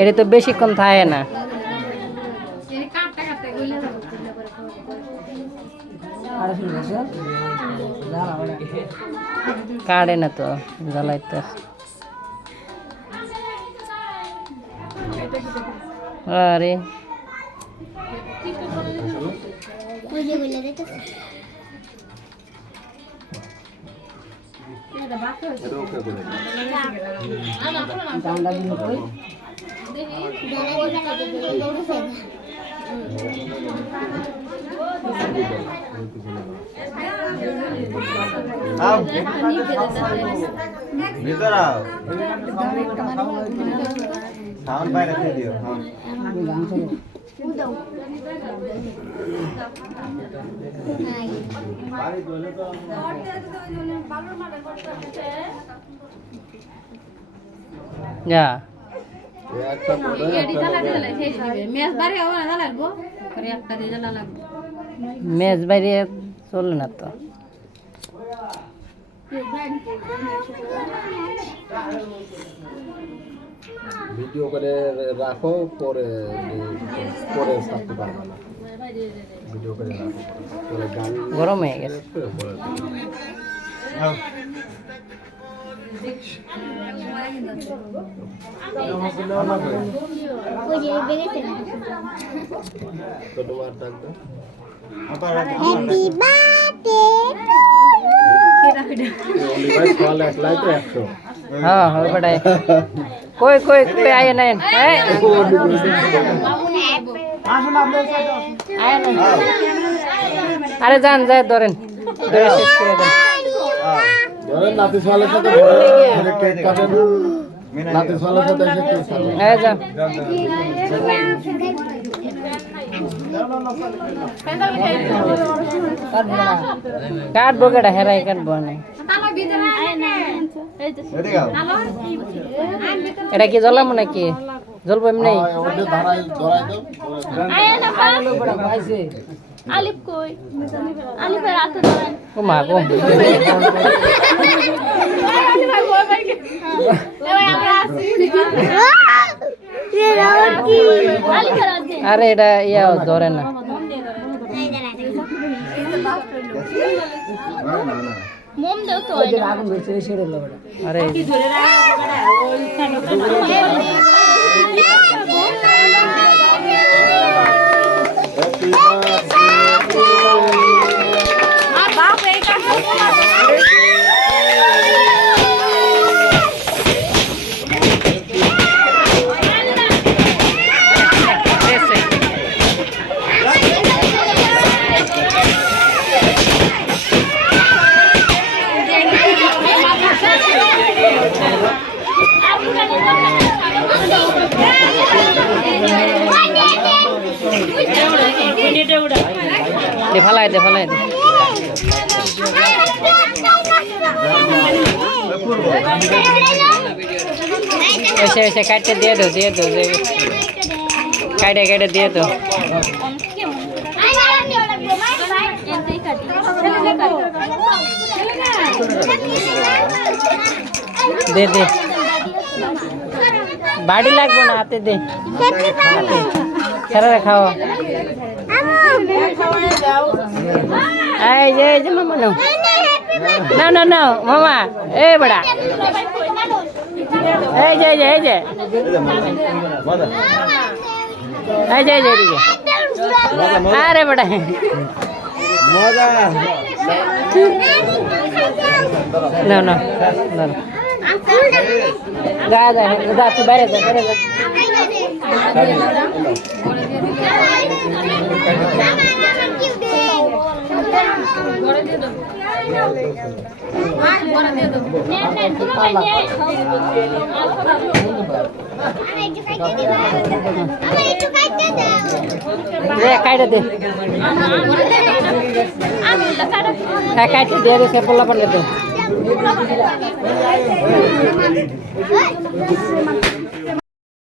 এটা তো বেশিক্ষণ থাকে না। কাটে না তো জ্বালাইতে। আরে যা মেজ বাইরে চলে না তো। ভিডিও করে রাখো, পরে পরে ছাড়তে পারবে না। ভিডিও করে রাখো, পরে গান গরম হয়ে গেছে। তোমার থাকবে हाँ हो बड़ाई कोई कोई कोई आए नहीं है अरे जान जाए दोरेन दोरे शेष करे दे ধরেন নাতিস ওয়ালার সাথে नातिस वाला साथ ऐसे क्यों है जा काट बोगड़ा हेराई काट बोने এটা কি জ্বলাম নাকি জ্বলবো এমনি ওটা ধরাই ধরাই দাও আয় না পাইছে আলিফ কই আলিফের হাতে ধরেন ও মা গো আরে এটা ইয়া ধরে না মোম দাও তো আগুন ধরছে ছেড়ে দাও আরে दे फलाई दे ऐसे ऐसे काट के दे दो काटे दे दो दे दे बाड़ी लागबो ना आते दे आते सारा खाओ ये मामा नो नो मामा ए बड़ा जे अरे बड़ा মজা नो जा तू बाहर जा काटे दे काटे दे रे पोला पड़े तो